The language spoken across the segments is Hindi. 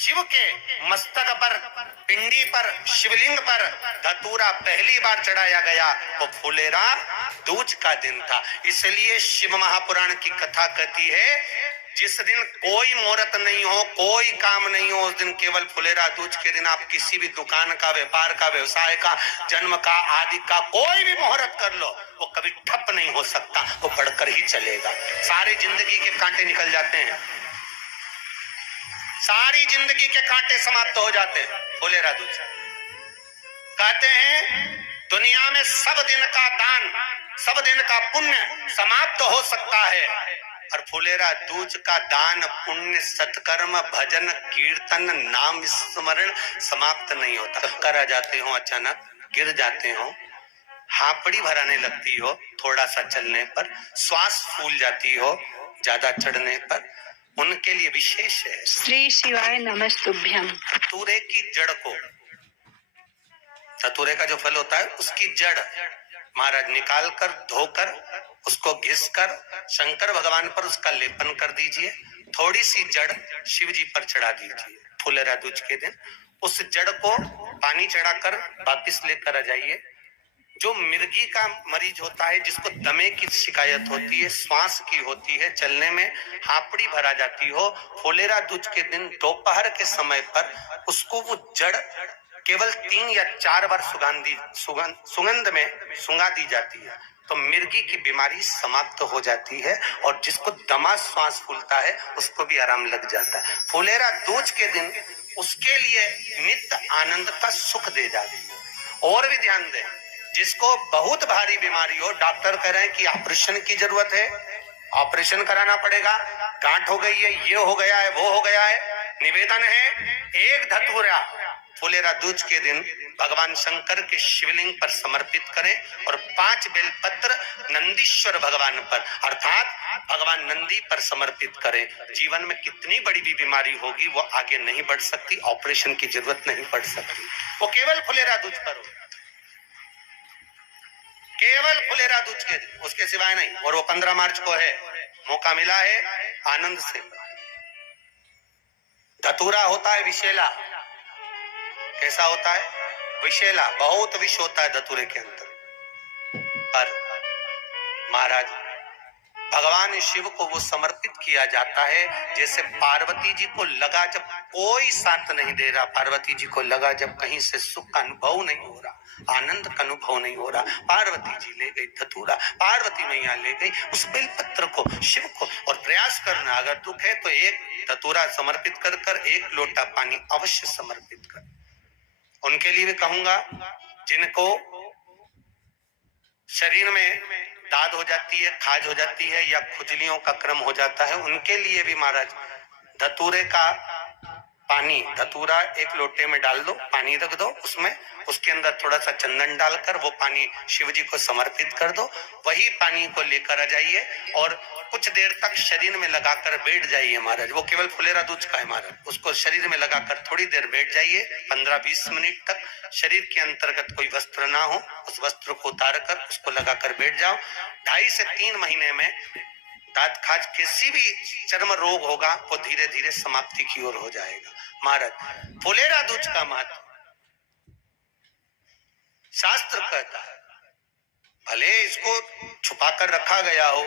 शिव के मस्तक पर, पिंडी पर, शिवलिंग पर धतूरा पहली बार चढ़ाया गया वो फुलेरा दूज का दिन था। इसलिए शिव महापुराण की कथा कहती है जिस दिन कोई मुहूर्त नहीं हो, कोई काम नहीं हो, उस दिन केवल फुलेरा दूज के दिन आप किसी भी दुकान का, व्यापार का, व्यवसाय का, जन्म का, आदि का कोई भी मुहूर्त कर लो, वो कभी ठप नहीं हो सकता, वो बढ़कर ही चलेगा। सारी जिंदगी के कांटे निकल जाते हैं, सारी जिंदगी के कांटे समाप्त हो जाते हैं। फुलेरा दूज कहते हैं दुनिया में सब दिन का दान, सब दिन का पुण्य समाप्त हो सकता है, और फुलेरा दूज का दान, पुण्य, सत्कर्म, भजन, कीर्तन, नाम स्मरण समाप्त नहीं होता। चक्कर आ जाते हो, अचानक गिर जाते हो, हापड़ी भराने लगती हो थोड़ा सा चलने पर, श्वास फूल जाती हो ज्यादा चढ़ने पर, उनके लिए विशेष है। श्री शिवाय नमस्तुभ्यम। धतूरे की जड़ को, धतूरे का जो फल होता है उसकी जड़ महाराज निकाल कर, धोकर, उसको घिसकर शंकर भगवान पर उसका लेपन कर दीजिए। थोड़ी सी जड़ शिव जी पर चढ़ा दीजिए फुलेरा दूज के दिन। उस जड़ को पानी चढ़ाकर वापिस लेकर आ जाइए। जो मिर्गी का मरीज होता है, जिसको दमे की शिकायत होती है, श्वास की होती है, चलने में हापड़ी भरा जाती हो, फुलेरा दूज के दिन दोपहर के समय पर उसको वो जड़ केवल 3 या 4 बार सुगंध में सुंगा दी जाती है तो मिर्गी की बीमारी समाप्त हो जाती है, और जिसको दमा श्वास फूलता है उसको भी आराम लग जाता है। फुलेरा दूज के दिन उसके लिए नित्य आनंद का सुख दे जाती है। और भी ध्यान दें, जिसको बहुत भारी बीमारी हो, डॉक्टर कह रहे हैं कि ऑपरेशन की जरूरत है, ऑपरेशन कराना पड़ेगा, गांठ हो गई है, ये हो गया है, वो हो गया है, निवेदन है एक धतूरा फुलेरा दूज के दिन भगवान शंकर के शिवलिंग पर समर्पित करें और 5 बेलपत्र नंदीश्वर भगवान पर अर्थात भगवान नंदी पर समर्पित करें। जीवन में कितनी बड़ी भी बीमारी होगी वो आगे नहीं बढ़ सकती, ऑपरेशन की जरूरत नहीं पड़ सकती, वो केवल फुलेरा दूज पर हो, केवल फुलेरा दूज के दिन, उसके सिवाय नहीं। और वो 15 मार्च को है, मौका मिला है, आनंद से। धतूरा होता है विषैला। कैसा होता है? विषैला, बहुत विष होता है धतूरे के अंदर। पर महाराज भगवान शिव को वो समर्पित किया जाता है जैसे पार्वती जी को लगा जब कोई साथ नहीं दे रहा, पार्वती जी को लगा जब कहीं से सुख का अनुभव नहीं हो रहा, आनंद का अनुभव नहीं हो रहा, पार्वती जी ले गई धतूरा, पार्वती मैया ले गई उस बेलपत्र को शिव को। और प्रयास करना, अगर दुख है तो एक धतूरा समर्पित कर कर 1 लोटा पानी अवश्य समर्पित कर। उनके लिए भी कहूंगा जिनको शरीर में दाद हो जाती है, खाज हो जाती है या खुजलियों का क्रम हो जाता है, उनके लिए भी महाराज धतूरे का पानी, धतूरा 1 लोटे में डाल दो, पानी रख दो उसमें, उसके अंदर थोड़ा सा चंदन डालकर वो पानी शिव जी को समर्पित कर दो। वही पानी को लेकर आ जाइए और कुछ देर तक शरीर में लगाकर बैठ जाइए महाराज। वो केवल फुलेरा दूज का है महाराज, उसको शरीर में लगाकर थोड़ी देर बैठ जाइए, 15-20 मिनट तक। शरीर के अंतर्गत कोई वस्त्र ना हो, उस वस्त्र को उतार कर उसको लगाकर बैठ जाओ। 2.5 से 3 महीने में दांत खाज किसी भी चर्म रोग होगा वो धीरे धीरे समाप्ति की ओर हो जाएगा। महाराज फुलेरा दूज का महत्व शास्त्र कहता है, भले इसको छुपा कर रखा गया हो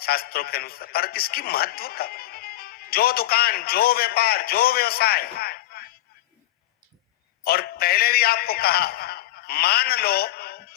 शास्त्रों के अनुसार, पर इसकी महत्वता, जो दुकान, जो व्यापार, जो व्यवसाय, और पहले भी आपको कहा, मान लो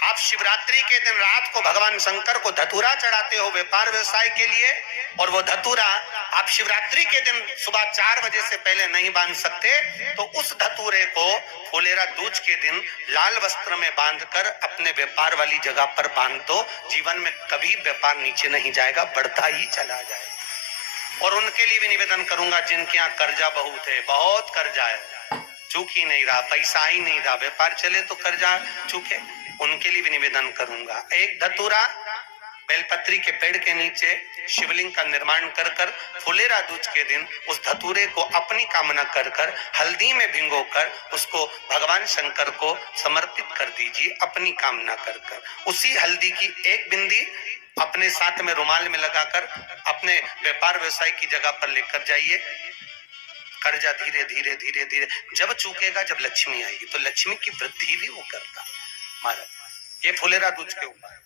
आप शिवरात्रि के दिन रात को भगवान शंकर को धतूरा चढ़ाते हो व्यापार व्यवसाय के लिए, और वो धतूरा आप शिवरात्रि के दिन सुबह 4 बजे से पहले नहीं बांध सकते, तो उस धतूरे को फुलेरा दूज के दिन लाल वस्त्र में बांधकर अपने व्यापार वाली जगह पर बांध दो। जीवन में कभी व्यापार नीचे नहीं जाएगा, बढ़ता ही चला जाएगा। और उनके लिए भी निवेदन करूंगा जिनके यहाँ कर्जा बहुत है, बहुत कर्जा है, चूक ही नहीं रहा, पैसा ही नहीं रहा, व्यापार चले तो कर्जा चूके, उनके लिए भी निवेदन करूंगा। एक धतूरा बेलपत्री के पेड़ के नीचे शिवलिंग का निर्माण कर कर फुलेरा दूज के दिन उस धतूरे को अपनी कामना कर कर हल्दी में भिगोकर उसको भगवान शंकर को समर्पित कर दीजिए अपनी कामना कर कर। उसी हल्दी की 1 बिंदी अपने साथ में रुमाल में लगाकर अपने व्यापार व्यवसाय की जगह पर लेकर जाइए। कर्जा धीरे धीरे धीरे धीरे जब चूकेगा, जब लक्ष्मी आएगी, तो लक्ष्मी की वृद्धि भी वो करता महाराज। ये फुलेरा दूज के ऊपर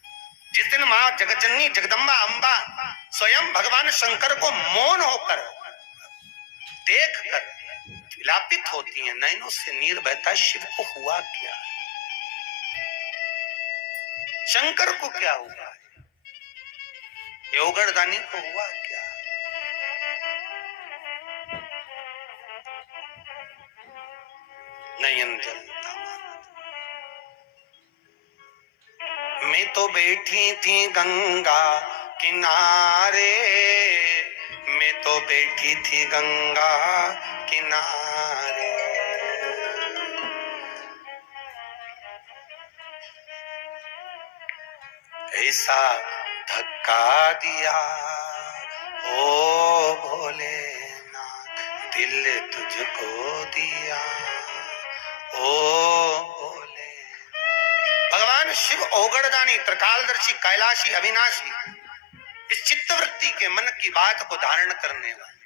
जिस दिन माँ जगतजननी जगदम्बा अम्बा स्वयं भगवान शंकर को मौन होकर देख कर विलापित होती हैं, नैनों से नीर बहता, शिव को हुआ क्या, शंकर को क्या हुआ, योगड़दानी को हुआ क्या। नयन जलता, मैं तो बैठी थी गंगा किनारे, मैं तो बैठी थी गंगा किनारे, ऐसा धक्का दिया ओ भोलेनाथ, दिल तुझको दिया ओ भोले। भगवान शिव ओगड़दानी, त्रिकालदर्शी, कैलाशी, अविनाशी, इस चित्तवृत्ति के मन की बात को धारण करने वाले,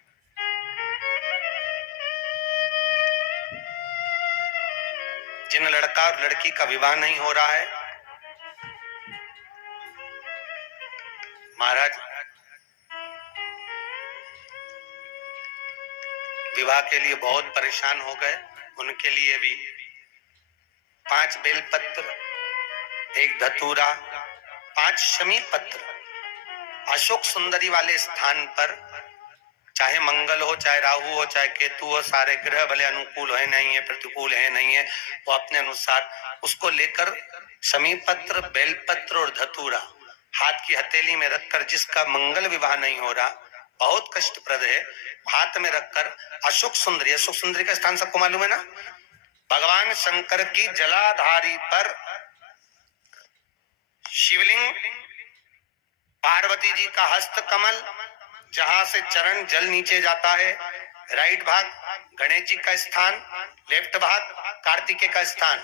जिन लड़का और लड़की का विवाह नहीं हो रहा है महाराज, विवाह के लिए बहुत परेशान हो गए, उनके लिए भी 5 बेलपत्र, 1 धतूरा, 5 शमी पत्र अशोक सुंदरी वाले स्थान पर, चाहे मंगल हो, चाहे राहु हो, चाहे केतु हो, सारे ग्रह भले अनुकूल है नहीं है, प्रतिकूल है नहीं है, वो अपने अनुसार उसको लेकर शमी पत्र, बेलपत्र और धतूरा हाथ की हथेली में रखकर, जिसका मंगल विवाह नहीं हो रहा, बहुत कष्टप्रद है, हाथ में रखकर अशोक सुंदरी, अशोक सुंदरी का स्थान सबको मालूम है ना, भगवान शंकर की जलाधारी पर शिवलिंग, पार्वती जी का हस्त कमल, जहां से चरण जल नीचे जाता है, राइट भाग गणेश जी का स्थान, लेफ्ट भाग कार्तिकेय का स्थान,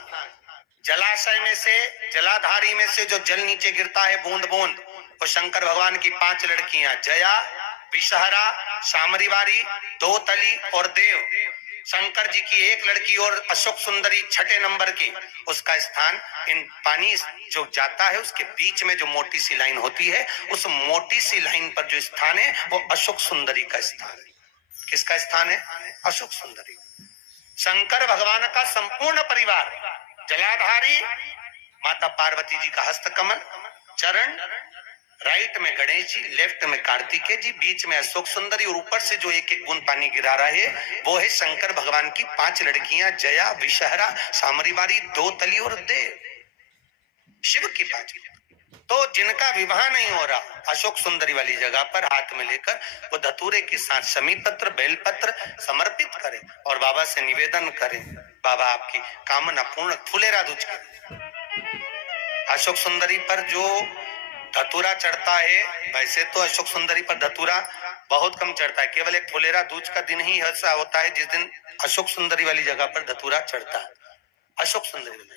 जलाशय में से, जलाधारी में से जो जल नीचे गिरता है बूंद बूंद, वो शंकर भगवान की 5 लड़कियां, जया, विषहरा, शामरीवारी, दोतली और देव, शंकर जी की 1 लड़की और अशोक सुंदरी 6ठे नंबर की, उसका स्थान, इन पानी जो जाता है उसके बीच में जो मोटी सी लाइन होती है, उस मोटी सी लाइन पर जो स्थान है वो अशोक सुंदरी का स्थान है। किसका स्थान है? अशोक सुंदरी। शंकर भगवान का संपूर्ण परिवार, जलाधारी माता पार्वती जी का हस्त कमल, चरण, राइट में गणेश जी, लेफ्ट में कार्तिकेय जी, बीच में अशोक सुंदरी, और ऊपर से जो 1-1 बूंद पानी गिरा रहा है वो है शंकर भगवान की 5 लड़कियां, जया, विषहरा, शामरीवारी, दोतली और देव, शिव की 5। तो जिनका विवाह नहीं हो रहा, अशोक सुंदरी वाली जगह पर हाथ में लेकर वो धतूरे के साथ शमी पत्र, बेलपत्र समर्पित करें और बाबा से निवेदन करें, बाबा आपकी कामना पूर्ण, फुलेरा दूज करें। अशोक सुंदरी पर जो धतूरा चढ़ता है, वैसे तो अशोक सुंदरी पर धतूरा बहुत कम चढ़ता है, केवल एक फुलेरा दूज का दिन ही ऐसा होता है जिस दिन अशोक सुंदरी वाली जगह पर धतूरा चढ़ता है। अशोक सुंदरी